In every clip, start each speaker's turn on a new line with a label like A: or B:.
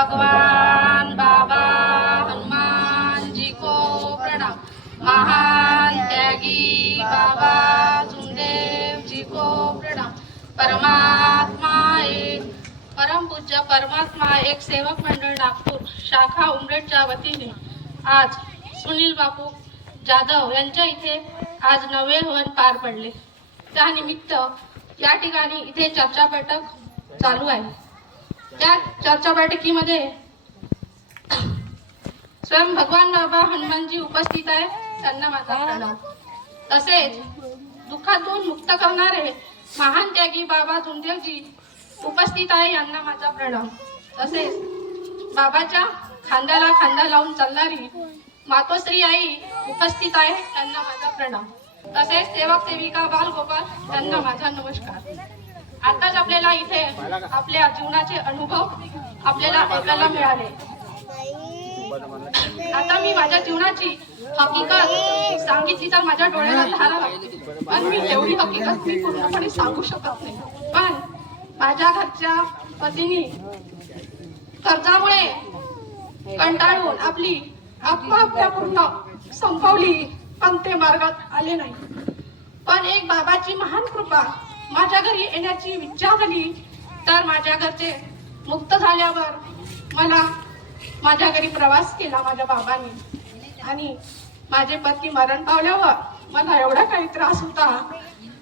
A: भगवान बाबा हनुमान जी को प्रणाम। महान त्यागी बाबा सुखदेव जी को प्रणाम। परमात्मा एक परमपूज्य परमात्मा एक सेवक मंडळ नागपूर शाखा उमरेडच्या वतीने आज सुनील बापू जाधव यांच्या इथे आज नवे हवन पार पडले. त्यानिमित्त या ठिकाणी इथे चर्चा बैठक चालू आहे. त्या चर्चा बैठकीमध्ये स्वयं भगवान बाबा हनुमानजी उपस्थित आहे. त्यांना माझा प्रणाम. तसेच दुःखातून मुक्त करणारे महान त्यागी बाबा धुंदेवजी उपस्थित आहे यांना माझा प्रणाम. तसेच बाबाच्या खांद्याला खांदा लावून चालणारी मातोश्री आई उपस्थित आहे त्यांना माझा प्रणाम. तसेच सेवक सेविका बालगोपाल त्यांना माझा नमस्कार. आताच आपल्याला इथे आपल्या जीवनाचे अनुभव आपल्याला ऐकायला मिळाले. आता मी माझ्या जीवनाची हकीकत सांगितली तर माझ्या डोळ्याला धारा पण मी एवढी हकीकत मी पूर्णपणे सांगू शकत नाही. पण माझ्या घरच्या पतीने कर्जामुळे कंटाळून आपली आत्महत्या पूर्ण संपवली पण ते मार्गात आले नाही. पण एक बाबाची महान कृपा माझ्या घरी येण्याची इच्छा झाली तर माझ्या घरचे मुक्त झाल्यावर मला माझ्या घरी प्रवास केला माझ्या बाबांनी. आणि माझे पती मरण पावल्यावर मला एवढा काही त्रास होता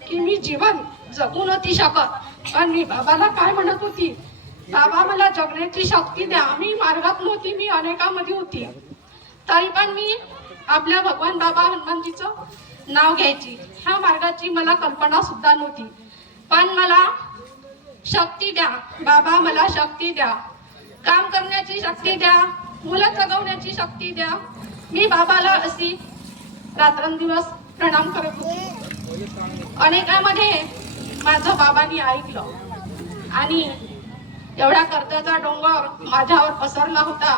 A: की मी जीवन जगू नव्हती शकत. पण मी बाबाला काय म्हणत होती? बाबा मला जगण्याची शक्ती द्या. मी मार्गात नव्हती मी अनेकामध्ये होती. तरी पण मी आपल्या भगवान बाबा हनुमानजीचं नाव घ्यायची. ह्या मार्गाची मला कल्पना सुद्धा नव्हती. पण मला शक्ती द्या. बाबा मला शक्ती द्या. काम करण्याची शक्ती द्या. मुलं जगवण्याची शक्ती द्या. मी बाबाला अशी रात्रंदिवस प्रणाम करत होते. अनेकामध्ये माझं बाबांनी ऐकलं. आणि एवढा कर्जाचा डोंगर माझ्यावर पसरला होता.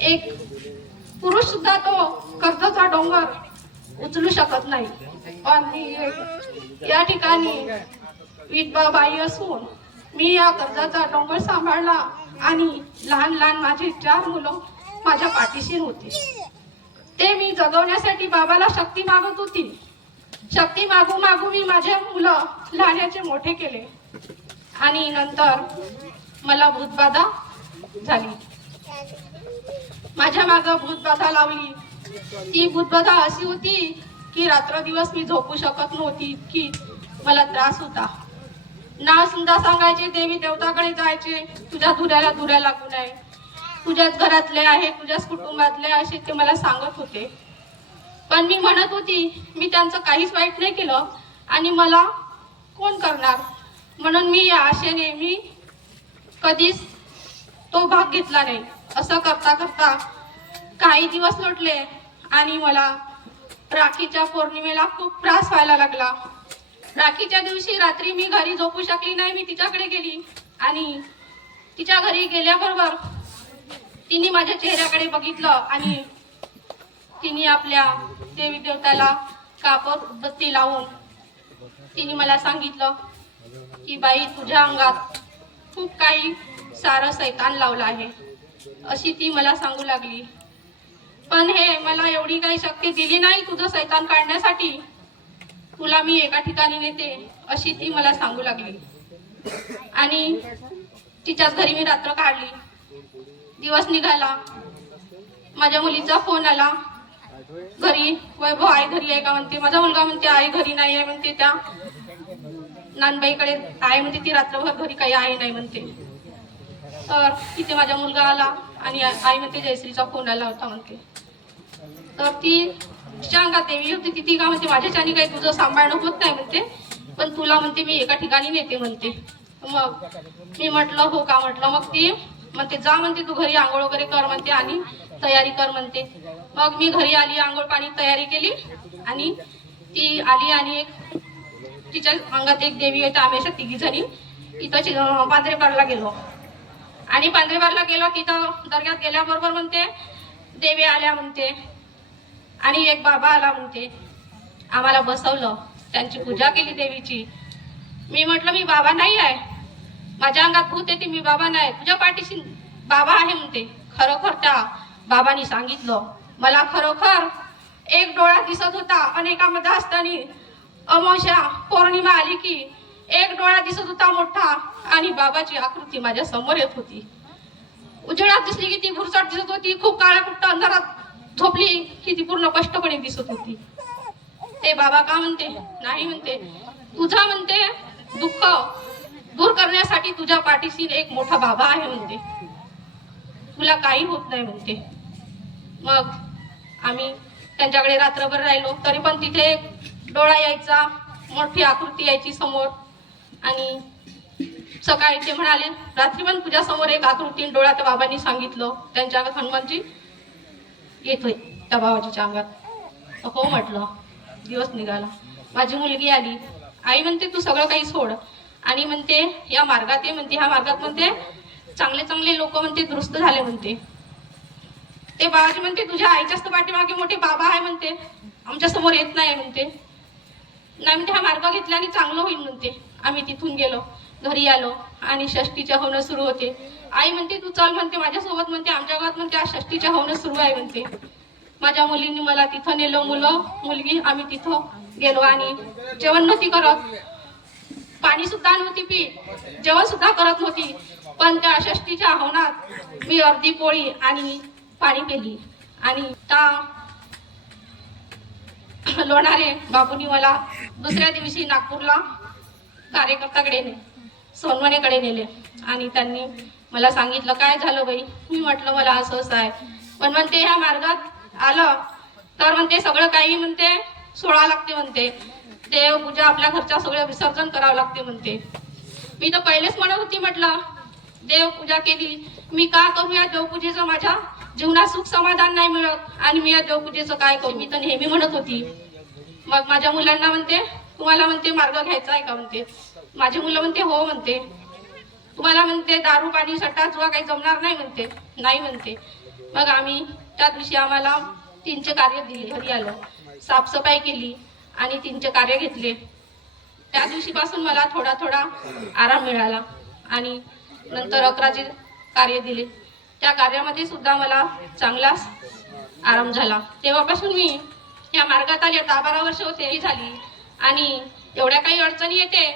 A: एक पुरुष सुद्धा तो कर्जाचा डोंगर उचलू शकत नाही. पण या ठिकाणी विधवा बाई असून मी या कर्जाचा डोंगर सांभाळला आणि लहान लहान माझे चार मुलं माझ्या पाठीशी होती. ते मी जगवण्यासाठी बाबाला शक्ती मागत होती. शक्ती मागू मागू मी माझे मुलं लहानाचे मोठे केले. आणि नंतर मला भूतबाधा झाली. माझ्या माग भूतबाधा लावली. ती भूतबाधा अशी होती की रात्र दिवस मी झोपू शकत नव्हती की मला त्रास होता. नाव सुद्धा सांगायचे देवी देवताकडे जायचे. तुझ्या धुऱ्याला धुऱ्या लागू नये. तुझ्याच घरातले आहे तुझ्याच कुटुंबातले असे ते मला सांगत होते. पण मी म्हणत होती मी त्यांचं काहीच वाईट नाही केलं. आणि मला कोण करणार? म्हणून मी या आशेने मी कधीच तो भाग घेतला नाही. असं करता करता काही दिवस लोटले आणि मला राखीच्या पौर्णिमेला खूप त्रास व्हायला लागला. राखीच्या दिवशी रात्री मी घरी झोपू शकली नाही मी तिच्याकडे गेली. आणि तिच्या घरी गेल्याबरोबर तिने माझ्या चेहऱ्याकडे बघितलं आणि तिने आपल्या देवी देवताला कापड बत्ती लावून तिने मला सांगितलं की बाई तुझ्या अंगात खूप काही सारं सैतान लावलं आहे. अशी ती मला सांगू लागली. पण हे मला एवढी काही शक्ती दिली नाही तुझं सैतान काढण्यासाठी. तुला मी एका ठिकाणी नेते अशी ती मला सांगू लागली. आणि तिच्याच घरी मी रात्र काढली. दिवस निघाला. माझ्या मुलीचा फोन आला. घरी वैभव आई घरी आहे का? म्हणते. माझा मुलगा म्हणते आई घरी नाही आहे म्हणते त्या नानबाईकडे. आहे म्हणते ती रात्रभर घरी काही आहे नाही म्हणते. तर तिथे माझा मुलगा आला आणि आई म्हणते जयश्रीचा फोन आला होता म्हणते. तर ती शांगा देवी होती ती का म्हणते माझ्याच्याने काही तुझं सांभाळणं होत नाही म्हणते. पण तुला म्हणते मी एका ठिकाणी नेते म्हणते. मग मी म्हटलं हो का? म्हटलं मग ती म्हणते जा म्हणते तू घरी आंघोळ वगैरे कर म्हणते आणि तयारी कर म्हणते. मग मी घरी आली आंघोळ पाणी तयारी केली आणि ती आली आणि एक तिच्या अंगात एक देवी आहे आम्ही अशा तिघी जणी इथं पांढरेपारला गेलो. आणि पांढरेपारला गेलो तिथं दर्ग्यात गेल्याबरोबर म्हणते देवी आल्या म्हणते. आणि एक बाबा आला म्हणते आम्हाला बसवलं. त्यांची पूजा केली देवीची. मी म्हटलं मी बाबा नाही आहे. माझ्या अंगात भूत येते मी बाबा नाही तुझ्या पाठीशी बाबा आहे म्हणते. खरोखर त्या बाबांनी सांगितलं. मला खरोखर एक डोळा दिसत होता. अनेकामध्ये असताना अमावश्या पौर्णिमा आली की एक डोळा दिसत होता मोठा आणि बाबाची आकृती माझ्यासमोर येत होती. उजेडात दिसली की ती भुरसट दिसत होती. खूप काळ्या कुठं अंधारात झोपली की ती पूर्ण कष्टपणे दिसत होती. ते बाबा का म्हणते? नाही म्हणते. तुझा म्हणते दुःख दूर करण्यासाठी तुझ्या पाठीशी एक मोठा बाबा आहे म्हणते. तुला काही होत नाही म्हणते. मग आम्ही त्यांच्याकडे रात्रभर राहिलो तरी पण तिथे एक डोळा यायचा मोठी आकृती यायची समोर. आणि सकाळी ते म्हणाले रात्री पण तुझ्यासमोर एक आकृती डोळ्यात बाबांनी सांगितलं. त्यांच्या हनुमानजी येतोय. त्या बाबाजीच्या अंगात हो म्हटलं. दिवस निघाला. माझी मुलगी आली. आई म्हणते तू सगळं काही सोड. आणि म्हणते या मार्गात ये. म्हणते ह्या मार्गात म्हणते चांगले चांगले लोक म्हणते दुरुस्त झाले म्हणते. ते बाबाजी म्हणते तुझ्या आईच्याच पाठीमागे मोठे बाबा आहे म्हणते. आमच्यासमोर येत नाही म्हणते. नाही म्हणते हा मार्ग घेतल्याने चांगलं होईल म्हणते. आम्ही तिथून गेलो. घरी आलो आणि षष्टीच्या होणं सुरू होते. आई म्हणते तू चल म्हणते माझ्यासोबत म्हणते आमच्या गावात म्हणते आज षष्टीच्या होणं सुरू आहे म्हणते. माझ्या मुलींनी मला तिथं नेलं मुलं मुलगी आम्ही तिथं गेलो आणि जेवण नव्हती करत. पाणी सुद्धा नव्हती पी जेवण सुद्धा करत नव्हती. पण त्या षष्टीच्या आव्हानात मी अर्धी पोळी आणि पाणी पिली आणि त्या लोणारे बाबूंनी मला दुसऱ्या दिवशी नागपूरला कार्यकर्त्याकडे ने सोनवणेकडे नेले. आणि त्यांनी मला सांगितलं काय झालं बाई? मी म्हटलं मला असं असं आहे. पण म्हणते ह्या मार्गात आलं तर म्हणते सगळं काही म्हणते सोळा लागते म्हणते. ते पूजा आपल्या घरच्या सगळं विसर्जन करावं लागते म्हणते. मी तर पहिलेच म्हणत होती म्हटलं देव पूजा केली. मी का करू या देवपूजेचं? माझ्या जीवनात सुख समाधान नाही मिळत. आणि मी या देवपूजेचं काय करू? मी तर नेहमी म्हणत होती. मग माझ्या मुलांना म्हणते तुम्हाला म्हणते मार्ग घ्यायचा आहे का? म्हणते. माझी मुलं म्हणते हो म्हणते. तुम्हाला म्हणते दारू पाणी सट्टा जुवा काही जमणार नाही म्हणते. नाही म्हणते. मग आम्ही त्या दिवशी आम्हाला तीनचे कार्य दिले घरी आलो. साफसफाई केली आणि तीनचे कार्य घेतले. त्या दिवशीपासून मला थोडा थोडा आराम मिळाला आणि नंतर अकराचे कार्य दिले. त्या कार्यामध्ये सुद्धा मला चांगलाच आराम झाला. तेव्हापासून मी या मार्गात आली. आता बारा वर्ष होते झाली. आणि एवढ्या काही अडचणी येते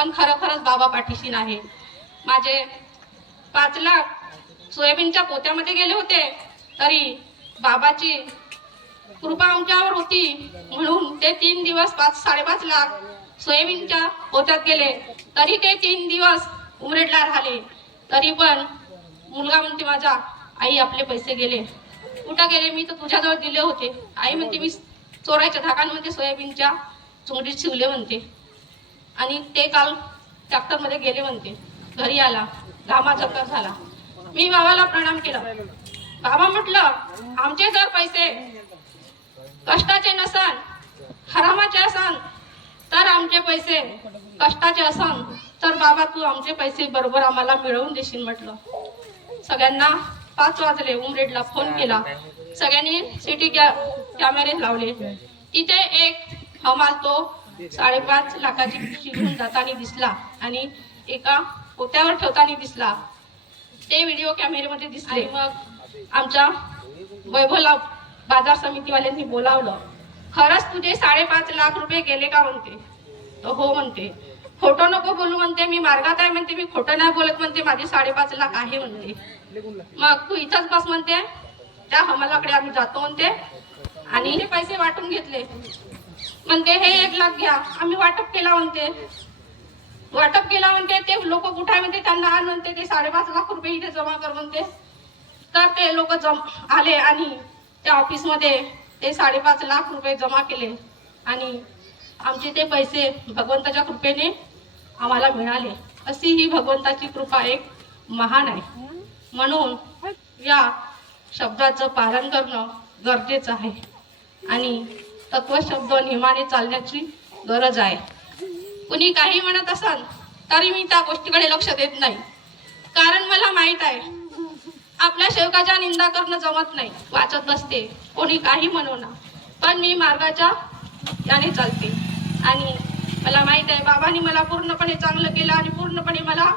A: पण खरोखरच बाबा पाठीशी नाही. माझे पाच लाख सोयाबीनच्या पोत्यामध्ये गेले होते तरी बाबाची कृपा आमच्यावर होती. म्हणून ते तीन दिवस पाच साडेपाच लाख सोयाबीनच्या पोत्यात गेले. तरी ते तीन दिवस उमरेडला राहिले. तरी पण मुलगा म्हणते माझा आई आपले पैसे गेले. कुठं गेले? मी तर तुझ्याजवळ दिले होते. आई म्हणते मी चोराच्या धाकांमध्ये सोयाबीनच्या चुंगडीत शिवले म्हणते. आणि ते काल ट्रॅक्टरमध्ये गेले म्हणते. घरी आला. घामा चक्कर झाला. मी बाबाला प्रणाम केला. बाबा म्हटलं आमचे जर पैसे कष्टाचे नसन हरामाचे असन तर आमचे पैसे कष्टाचे असन तर बाबा तू आमचे पैसे बरोबर आम्हाला मिळवून देशील म्हटलं. सगळ्यांना पाच वाजले. उमरेडला फोन केला. सगळ्यांनी सिटी कॅमेरे लावले. तिथे एक हमाल तो साडेपाच लाखाची पिशवी घेऊन जाताना दिसला आणि एका पोत्यावर ठेवताना दिसला. ते व्हिडिओ कॅमेरेमध्ये दिसले. मग आमच्या वैभवला बाजार समितीवाल्यांनी बोलावलं. खरंच तुझे साडेपाच लाख रुपये गेले का? म्हणते. तर हो म्हणते. खोटं नको बोलू म्हणते. मी मार्गात आहे म्हणते. मी खोटं नाही बोलत म्हणते. माझे साडेपाच लाख आहे म्हणते. मग तू इथंच बस म्हणते. त्या हमालाकडे आम्ही जातो म्हणते. आणि हे पैसे वाटून घेतले. म्हणते हे एक लाख घ्या. आम्ही वाटप केला म्हणते. वाटप केला म्हणते ते लोक कुठे म्हणते त्यांना आण म्हणते ते साडेपाच लाख रुपये इथे जमा कर म्हणते. तर ते लोक जम आले आणि त्या ऑफिसमध्ये ते साडेपाच लाख रुपये जमा केले. आणि आमचे ते पैसे भगवंताच्या कृपेने आम्हाला मिळाले. अशी ही भगवंताची कृपा एक महान आहे. म्हणून या शब्दाचं पालन करणं गरजेचं आहे. आणि तत्वशब्द नियमाने चालण्याची गरज आहे. कुणी काही म्हणत असाल तरी मी त्या गोष्टीकडे लक्ष देत नाही. कारण मला माहीत आहे आपल्या सेवकाच्या निंदा करणं जमत नाही वाचत बसते कोणी काही म्हणू ना. पण मी मार्गाच्या याने चालते. आणि मला माहीत आहे बाबांनी मला पूर्णपणे चांगलं केलं आणि पूर्णपणे मला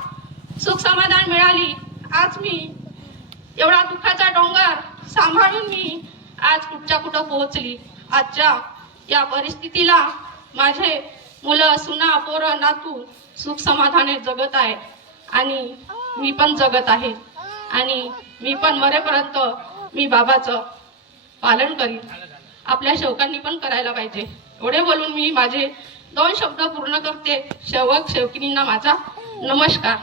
A: सुख समाधान मिळाली. आज मी एवढा दुःखाचा डोंगर सांभाळून मी आज कुठच्या कुठं पोहोचली. आजच्या या परिस्थितीला माझे मुलं सुना पोरं नातू सुख समाधाने जगत आहे आणि मी पण जगत आहे. आणि मी पण मरेपर्यंत मी बाबाचं पालन करीन. आपल्या शेवकांनी पण करायला पाहिजे. एवढे बोलून मी माझे दोन शब्द पूर्ण करते. शेवक शेवकिनींना माझा नमस्कार.